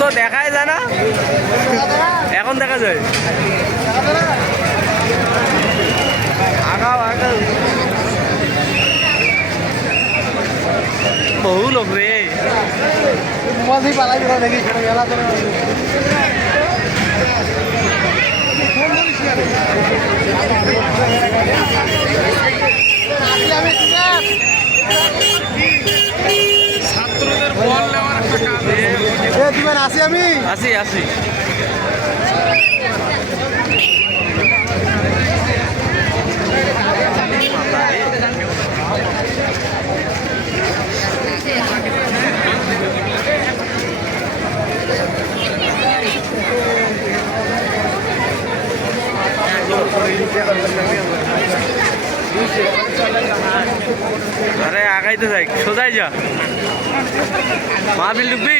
তো দেখাই যায় না, এখন দেখা যায়। আগাও আগাও, বহু লোক রে। দেখি ছাত্রদের বল নেওয়ার একটা কাজ। আসি আমি আসি আসি। আরে আগাইতে যাই, সোজাই যা, মাহফিল ঢুকবি।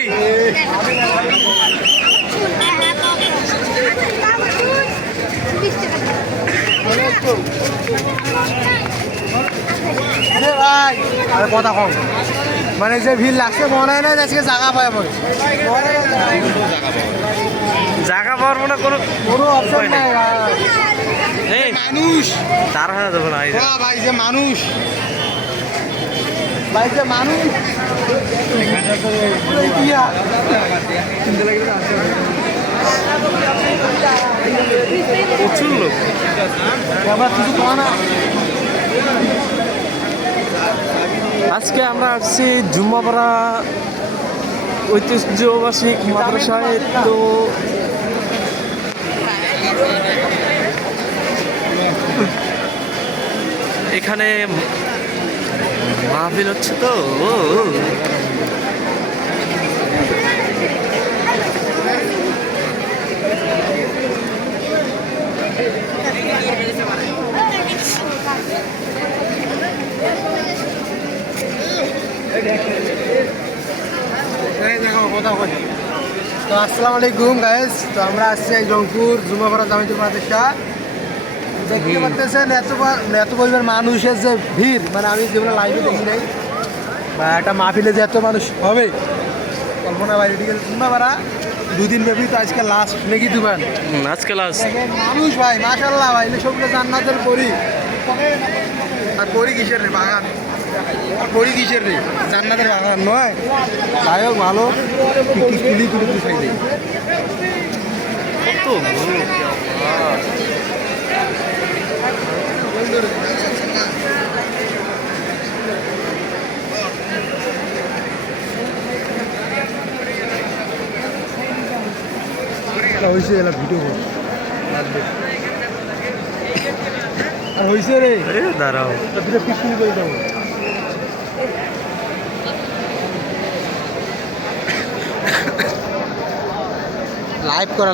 ভাই আরে কথা কম, মানে যে ভিড় লাগছে মনে হয় না আজকে জায়গা পায় বলে, জায়গা পাওয়ার মনে কোনো কোনো অপশন নাই। এই মানুষ তার হাতে দেবো না। ভাই যে মানুষ, ভাই যে মানুষ প্রচুর লোক। আজকে আমরা আসছি জুম্মাপাড়া ঐতিহ্যবাসী মাদ্রাসায়। তো এখানে মাহফিল হচ্ছে তো। তো আসসালামু আলাইকুম গাইস, তো আমরা আসছি রংপুর জুম্মাপাড়া জামিয়াতুল মাদ্রাসা। দেখতে পাচ্ছেন এত পরিমাণ মানুষের যে ভিড়, মানে আমি যেগুলো লাইভে দেখি নাই বা একটা মাহফিলে যে এত মানুষ হবে কল্পনা বাইরে। ঠিক আছে, জুম্মাপাড়া দুদিন ব্যাপী, তো আজকে লাস্ট নাকি দুবার আজকে লাস্ট মানুষ ভাই মাশাআল্লাহ ভাই, সবগুলো জান্নাতের পরি। আর পরি কিসের রে বাগান, আর পরি কিসের রে জান্নাতের বাগান নয়। যাই হোক ভালো, তুলি তুলি খাইলে তো হয়েছে এলা ভিডিও আর হয়েছে রে, দাঁড়াও দুটো পিছনে করে দেবো। লাইভ করা